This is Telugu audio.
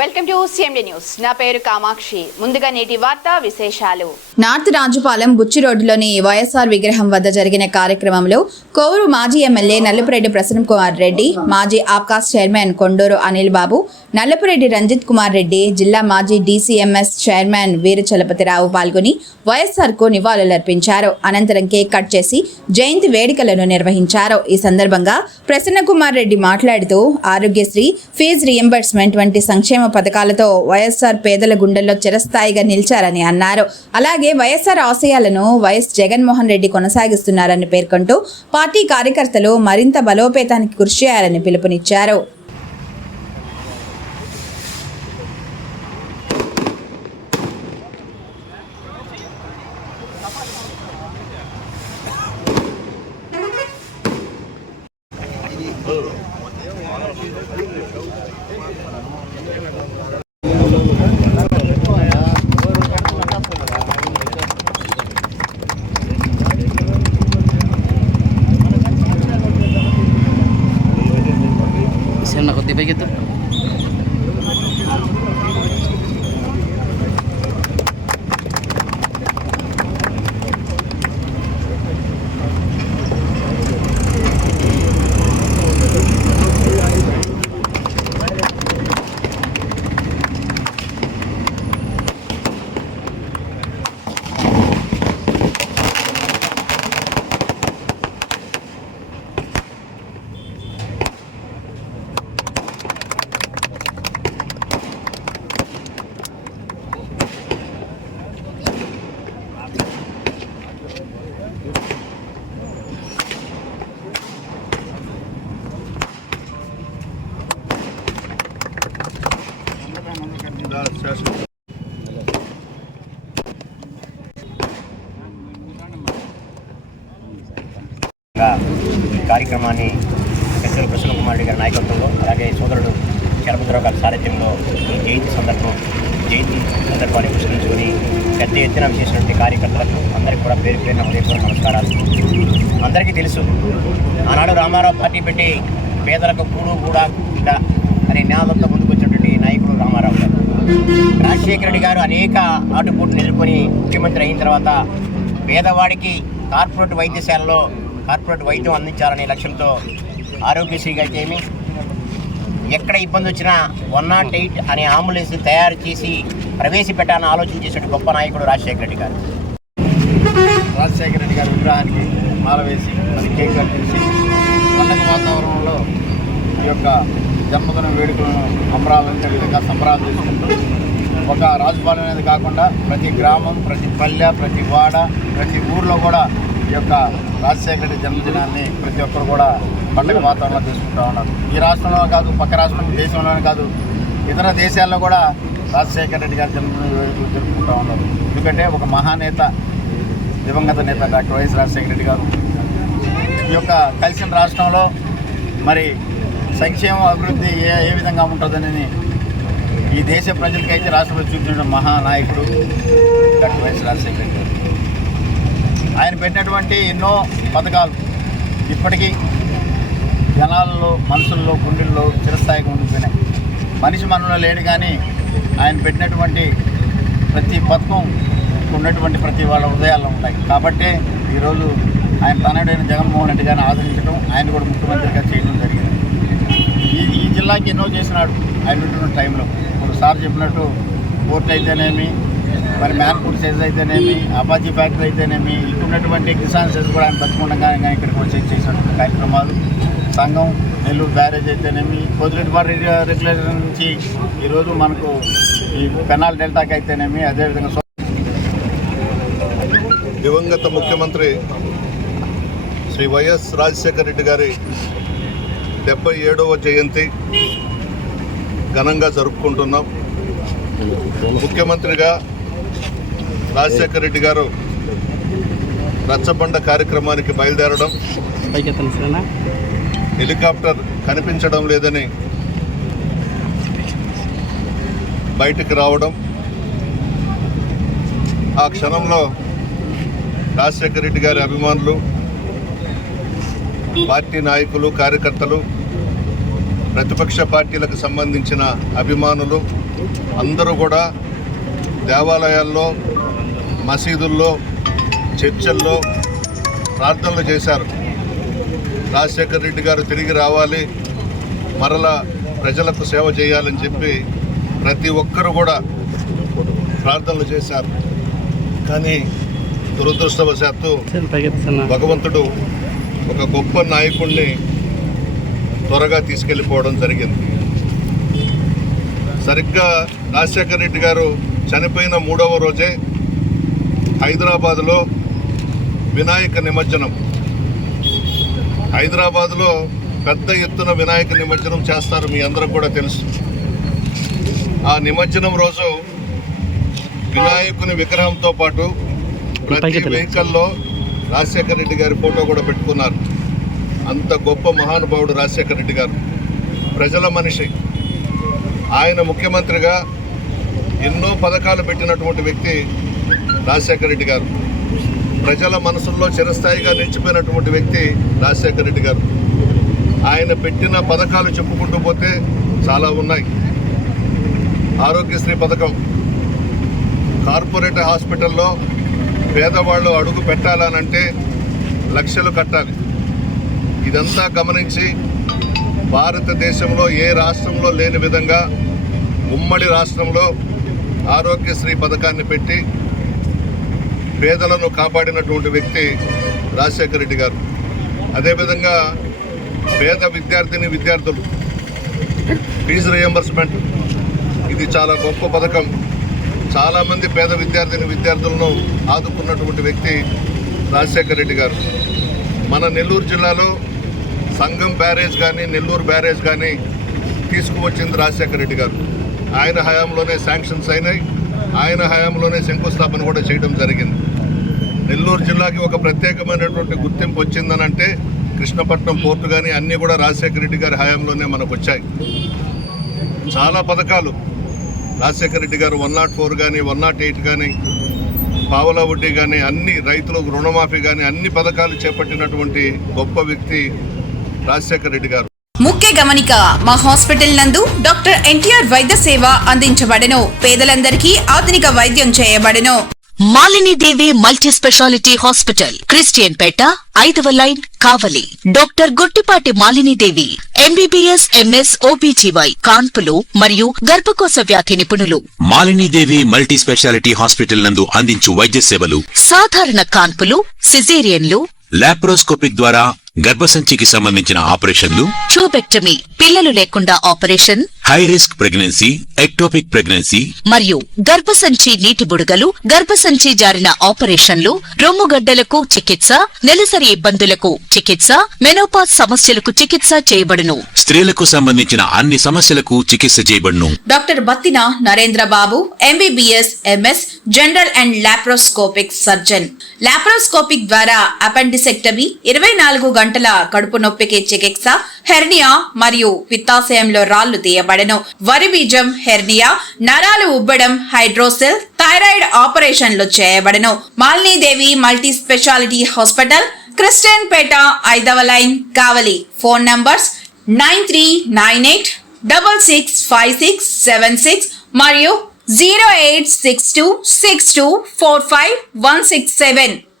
Welcome to CMD news. నా పేరు కామాక్షి. ముందుగా నేటి వార్తా విశేషాలు. నార్త్ రాజుపాలెం బుచ్చి రోడ్డులోని వైఎస్ఆర్ విగ్రహం వద్ద జరిగిన కార్యక్రమంలో కోవూరు మాజీ ఎమ్మెల్యే నల్లపురెడ్డి ప్రసన్న కుమార్ రెడ్డి, మాజీ ఆప్కాస్ చైర్మన్ కొండూరు అనిల్ బాబు, నల్లపురెడ్డి రంజిత్ కుమార్ రెడ్డి, జిల్లా మాజీ డీసీఎంఎస్ చైర్మన్ వీరచలపతిరావు పాల్గొని వైఎస్ఆర్ కు నివాళులర్పించారు. అనంతరం కేక్ కట్ చేసి జయంతి వేడుకలను నిర్వహించారు. ఈ సందర్భంగా ప్రసన్న కుమార్ రెడ్డి మాట్లాడుతూ ఆరోగ్యశ్రీ, ఫీజు రియంబర్స్మెంట్ వంటి సంక్షేమ పథకాలతో వైఎస్ఆర్ పేదల గుండెల్లో చిరస్థాయిగా నిలిచారని అన్నారు. అలాగే వైఎస్ఆర్ ఆశయాలను వైఎస్ జగన్మోహన్ రెడ్డి కొనసాగిస్తున్నారని పేర్కొంటూ పార్టీ కార్యకర్తలు మరింత బలోపేతానికి కృషి చేయాలని పిలుపునిచ్చారు. Nak kutip gitu. కార్యక్రమాన్ని పెద్దలు ప్రసన్న కుమార్ రెడ్డి గారి నాయకత్వంలో, అలాగే సోదరుడు చలపతిరావు గారి సారథ్యంలో జయంతి సందర్భాన్ని పురస్కరించుకొని పెద్ద ఎత్తున చేసినటువంటి కార్యకర్తలకు అందరికీ కూడా పేరు పేరున హృదయపూర్వక నమస్కారాలు. అందరికీ తెలుసు, ఆనాడు రామారావు పార్టీ పెట్టి పేదలకు కూడు కూడా అనే నినాదంతో ముందుకు వచ్చినటువంటి నాయకుడు రామారావు గారు. రాజశేఖర రెడ్డి గారు అనేక ఆటుపోట్లు ఎదుర్కొని ముఖ్యమంత్రి అయిన తర్వాత పేదవాడికి కార్పొరేట్ వైద్యశాలలో కార్పొరేట్ వైద్యం అందించాలనే లక్ష్యంతో ఆరోగ్యశ్రీగా ఏమి ఎక్కడ ఇబ్బంది వచ్చినా 108 అనే అంబులెన్స్ తయారు చేసి ప్రవేశపెట్టాలని ఆలోచన చేసే గొప్ప నాయకుడు రాజశేఖర రెడ్డి గారు. రాజశేఖర రెడ్డి గారి విగ్రహానికి మాల వేసి మరి కేక్ కట్ చేసి పండగ వాతావరణంలో ఈ యొక్క జన్మదిన వేడుకలను అమరాలంటే విధంగా సంబరాలు చేసుకుంటూ ఒక రాజుపాలెం అనేది కాకుండా ప్రతి గ్రామం, ప్రతి పల్లె, ప్రతి వాడ, ప్రతి ఊర్లో కూడా ఈ యొక్క రాజశేఖర రెడ్డి జన్మదినాన్ని ప్రతి ఒక్కరు కూడా పండుగ వాతావరణంలో చేసుకుంటూ ఉన్నారు. ఈ రాష్ట్రంలో కాదు, పక్క రాష్ట్రం, దేశంలోనే కాదు, ఇతర దేశాల్లో కూడా రాజశేఖర రెడ్డి గారి జన్మదిన వేడుకలు జరుపుకుంటూ ఉన్నారు. ఎందుకంటే ఒక మహానేత, దివంగత నేత డాక్టర్ వైఎస్ రాజశేఖర రెడ్డి గారు ఈ యొక్క కలిసిన రాష్ట్రంలో మరి సంక్షేమ అభివృద్ధి ఏ విధంగా ఉంటుందని ఈ దేశ ప్రజలకైతే రాష్ట్రంలో చూపించిన మహానాయకుడు డాక్టర్ వైఎస్ రాజశేఖర రెడ్డి గారు. ఆయన పెట్టినటువంటి ఎన్నో పథకాలు ఇప్పటికీ జనాల్లో, మనుషుల్లో, గుండెల్లో చిరస్థాయిగా ఉండిపోయినాయి. మనిషి మనలో లేడు, కానీ ఆయన పెట్టినటువంటి ప్రతి పథకం ఉన్నటువంటి ప్రతి వాళ్ళ హృదయాల్లో ఉంటాయి. కాబట్టే ఈరోజు ఆయన తనయుడైన జగన్మోహన్ రెడ్డి గారిని ఆదరించడం, ఆయన కూడా ముఖ్యమంత్రిగా చేయడం జరిగింది. ఈ జిల్లాకి ఎన్నో చేసినాడు ఆయన ఉంటున్న టైంలో. ఇప్పుడు సార్ చెప్పినట్టు పోర్ట్ అయితేనేమి, మరి మ్యాన్పూర్ సెజ్ అయితేనేమి, అపాచీ ఫ్యాక్టరీ అయితేనేమి, ఇక్కడ ఉన్నటువంటి కిసాన్ సెజ్ కూడా ఆయన బతికుండగానే ఇక్కడికి వచ్చి చేసినటువంటి కార్యక్రమాలు, సంఘం, నెల్లూరు బ్యారేజ్ అయితేనేమి, పొద్దులెడ్డిపాడు రెగ్యులేటర్ నుంచి ఈరోజు మనకు ఈ పెనాల్ డెల్టాకి అయితేనేమి, అదేవిధంగా దివంగత ముఖ్యమంత్రి శ్రీ వైఎస్ రాజశేఖర రెడ్డి గారి 77వ జయంతి ఘనంగా జరుపుకుంటున్నాం. ముఖ్యమంత్రిగా రాజశేఖర రెడ్డి గారు రచ్చబండ కార్యక్రమానికి బయలుదేరడం, హెలికాప్టర్ కనిపించడం లేదని బయటికి రావడం, ఆ క్షణంలో రాజశేఖర రెడ్డి గారి అభిమానులు, పార్టీ నాయకులు, కార్యకర్తలు, ప్రతిపక్ష పార్టీలకు సంబంధించిన అభిమానులు, అందరూ కూడా దేవాలయాల్లో, మసీదుల్లో, చర్చల్లో ప్రార్థనలు చేశారు. రాజశేఖర రెడ్డి గారు తిరిగి రావాలి, మరలా ప్రజలకు సేవ చేయాలని చెప్పి ప్రతి ఒక్కరు కూడా ప్రార్థనలు చేశారు. కానీ దురదృష్టవశాత్తు భగవంతుడు ఒక గొప్ప నాయకుడిని త్వరగా తీసుకెళ్ళిపోవడం జరిగింది. సరిగ్గా రాజశేఖర రెడ్డి గారు చనిపోయిన 3వ రోజే హైదరాబాదులో వినాయక నిమజ్జనం, హైదరాబాదులో పెద్ద ఎత్తున వినాయక నిమజ్జనం చేస్తారు, మీ అందరికి కూడా తెలుసు. ఆ నిమజ్జనం రోజు వినాయకుని విగ్రహంతో పాటు ప్రతి వెహికల్లో రాజశేఖర రెడ్డి గారి ఫోటో కూడా పెట్టుకున్నారు. అంత గొప్ప మహానుభావుడు రాజశేఖర రెడ్డి గారు, ప్రజల మనిషి. ఆయన ముఖ్యమంత్రిగా ఎన్నో పథకాలు పెట్టినటువంటి వ్యక్తి రాజశేఖర రెడ్డి గారు. ప్రజల మనసుల్లో చిరస్థాయిగా నిలిచిపోయినటువంటి వ్యక్తి రాజశేఖర రెడ్డి గారు. ఆయన పెట్టిన పథకాలు చెప్పుకుంటూ పోతే చాలా ఉన్నాయి. ఆరోగ్యశ్రీ పథకం, కార్పొరేట్ హాస్పిటల్లో పేదవాళ్ళు అడుగు పెట్టాలనంటే లక్షలు కట్టాలి. ఇదంతా గమనించి భారతదేశంలో ఏ రాష్ట్రంలో లేని విధంగా ఉమ్మడి రాష్ట్రంలో ఆరోగ్యశ్రీ పథకాన్ని పెట్టి పేదలను కాపాడినటువంటి వ్యక్తి రాజశేఖర రెడ్డి గారు. అదేవిధంగా పేద విద్యార్థులు ఫీజు రియంబర్స్మెంట్, ఇది చాలా గొప్ప పథకం. చాలామంది పేద విద్యార్థులను ఆదుకున్నటువంటి వ్యక్తి రాజశేఖర రెడ్డి గారు. మన నెల్లూరు జిల్లాలో సంగం బ్యారేజ్ కానీ, నెల్లూరు బ్యారేజ్ కానీ తీసుకువచ్చింది రాజశేఖర రెడ్డి గారు. ఆయన హయాంలోనే శాంక్షన్స్ అయినాయి, ఆయన హయాంలోనే శంకుస్థాపన కూడా చేయడం జరిగింది. నెల్లూరు జిల్లాకి ఒక ప్రత్యేకమైనటువంటి గుర్తింపు వచ్చిందనంటే కృష్ణపట్నం పోర్టు కానీ అన్నీ కూడా రాజశేఖర రెడ్డి గారి హయాంలోనే మనకు వచ్చాయి. చాలా పథకాలు రాజశేఖర రెడ్డి గారు 104 కానీ 108 కానీ పావలా వడ్డీ కానీ అన్ని రైతులకు రుణమాఫీ కానీ అన్ని పథకాలు చేపట్టినటువంటి గొప్ప వ్యక్తి రాజశేఖర రెడ్డి గారు. ముఖ్య గమనిక, మా హాస్పిటల్ నందు డాక్టర్ ఎన్టీఆర్ వైద్య సేవ అందించబడెను. పేదలందరికీ ఆధునిక వైద్యం చేయబడెను. Malinidevi multi speciality hospital, Christian Peta, 5వ line, Kavali. Doctor Gottipati Malinidevi, MBBS, MS, OBGY, కాన్పులు మరియు గర్భకోశ వ్యాధి నిపుణులు. మాలినీదేవి మల్టీ స్పెషాలిటీ హాస్పిటల్ నందు అందించు వైద్య సేవలు: సాధారణ కాన్పులు, సిజేరియన్లు, లాప్రోస్కోపిక్ ద్వారా గర్భసంచికి సంబంధించిన ఆపరేషన్లు, ట్యూబెక్టమీ, పిల్లలు లేకుండా operation, high risk pregnancy, ectopic pregnancy మరియు గర్భసంచి నీటి బుడగలు, గర్భసంచి జారిన ఆపరేషన్లు, రొమ్ముగడ్డలకు చికిత్స, నెలసరి ఇబ్బందులకు చికిత్స, మెనోపాజ్ సమస్యలకు చికిత్స చేయబడును. స్త్రీలకు సంబంధించిన అన్ని సమస్యలకు చికిత్స చేయబడును. Doctor Battina Narendra Babu, MBBS, MS, general and laparoscopic surgeon. Laparoscopic ద్వారా అపెండిసెక్టమీ, 24 గంటల కడుపు నొప్పికి చికిత్స, హెర్నియా మరియు పిత్తాశయంలో రాళ్లు తీయబడెను. వరి బీజం, హెర్నియా, నరాలు ఉబ్బడం, హైడ్రోసెల్, థైరాయిడ్ ఆపరేషన్లు చేయబడెను. Malinidevi multi speciality hospital, Christian Peta, 5వ లైన్, కావలి. ఫోన్ నంబర్స్ 9398665676 మరియు 08626245167.